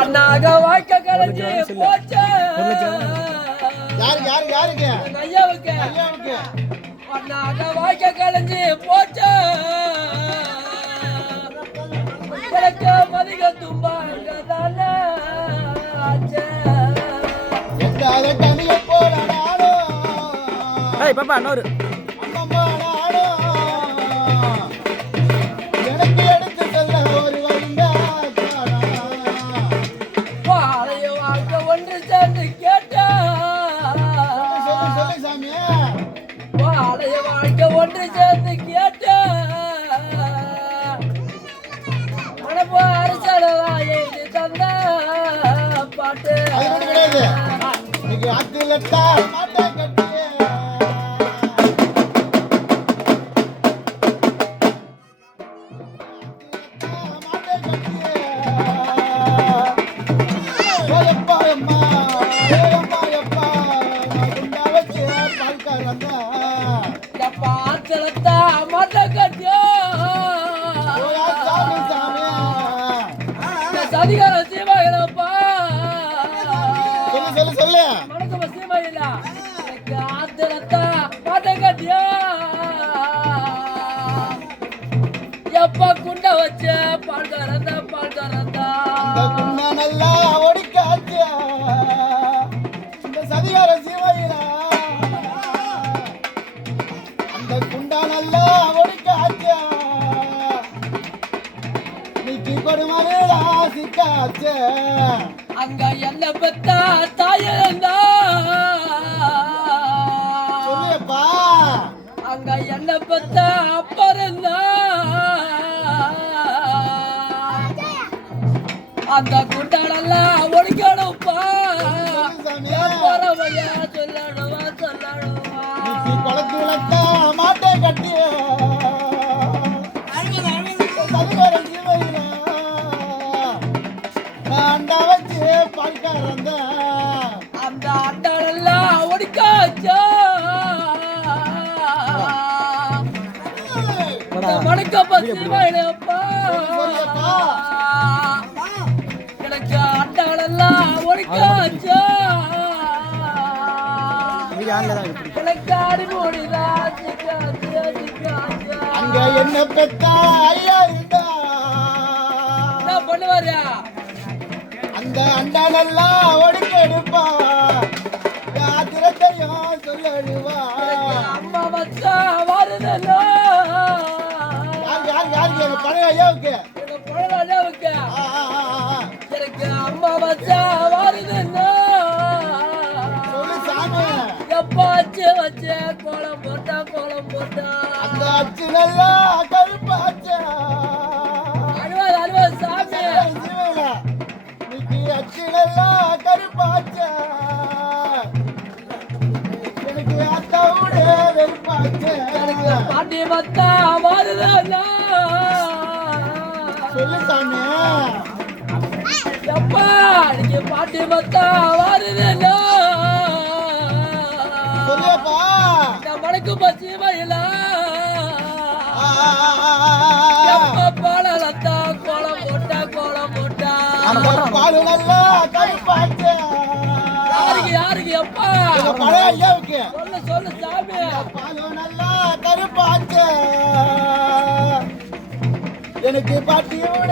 பண்ணாக வாய்க்க கலைஞ்சி போச்சு. யாருக்கு ஐயாவுக்கு பண்ணாக வாய்க்க கலைஞ்சி போச்சு. எனக்கு மதிக தும்பாங்க ஆச்சு. பாப்பா இன்னொரு எனக்கு எடுத்து செல்ல ஒரு வாழைய வாழ்க்கை ஒன்று சேர்ந்து கேட்டா. சாமி வாழைய வாழ்க்கை ஒன்று சேர்ந்து கேட்டா. மனப்போ அரசலவா எழுதி தந்த பாட்டு கிடையாது. இன்னைக்கு ஆத்திலட்டா மாட்டை கட்டி அதிகார சீமாயிலப்பா சொல்லு மனசு சீமாயில ஆத்திரத்தா பாட்டை கட்டியா. எப்ப குண்ட வச்ச பால் கறந்தா குண்டா நல்லா ஒடிக்காச்சு இந்த சதிகார சீமையில அந்த குண்டா நல்லா ஒடிக்காச்சு நீக்கி கொடுமலையில சிக்காச்சு. அங்க என்ன பெத்தா தாயந்தா சொல்லியப்பா அங்க என்ன பெத்தா அப்பறந்தா. அந்த குண்டாலெல்லாம் ஒழிக்கணும்ப்பா. பறவையா சொல்லணுவா குளத்துல மாட்டை கட்டி அண்டா வச்சு பால்காரந்த அந்த அண்டாலெல்லாம் ஒடிக்காச்சா. மணக்க பசிப்பா எனக்கு அண்டாலெல்லாம் ஒடிக்காச்சா. எனக்கு அடிமொழிதா அங்க என்ன பெத்தா ஐயா இருந்தா என்ன பண்ணுவாரு. அந்த அண்டாலெல்லாம் ஒடிக்க எடுப்பா ஆத்திரத்தையும் சொல்லடுவா. அம்மா வச்சா வருதல்லோ யாருக்கு பழைய ஐயாவுக்கு எனக்கு அம்மா வச்சா வருதல்லோ. சொல்லு சாமி எப்பா அச்சு வச்ச கோலம் போட்டா அந்த அச்சு நல்லா கருப்பாச்சு அழுவாது சாமி இன்னைக்கு அச்சு நல்லா கருப்பாச்சு எனக்கு அத்தாவோட வெறுப்பாச்சு. எனக்கு பாட்டி மத்தா வருதல்லோ. சொல்லு சாமி எப்பா எனக்கு பாட்டி மத்தா வருதல்லோ. சொல்லியப்பா மணக்கு பசி மயில பாலத்தா கோலம் போட்டா பாலு நல்லா கருப்பாச்சு. யாருக்கு எப்பா பழைய ஐயாவுக்கு சொல்லு சாமி. பாலு நல்லா கருப்பாச்சு எனக்கு பாட்டியோட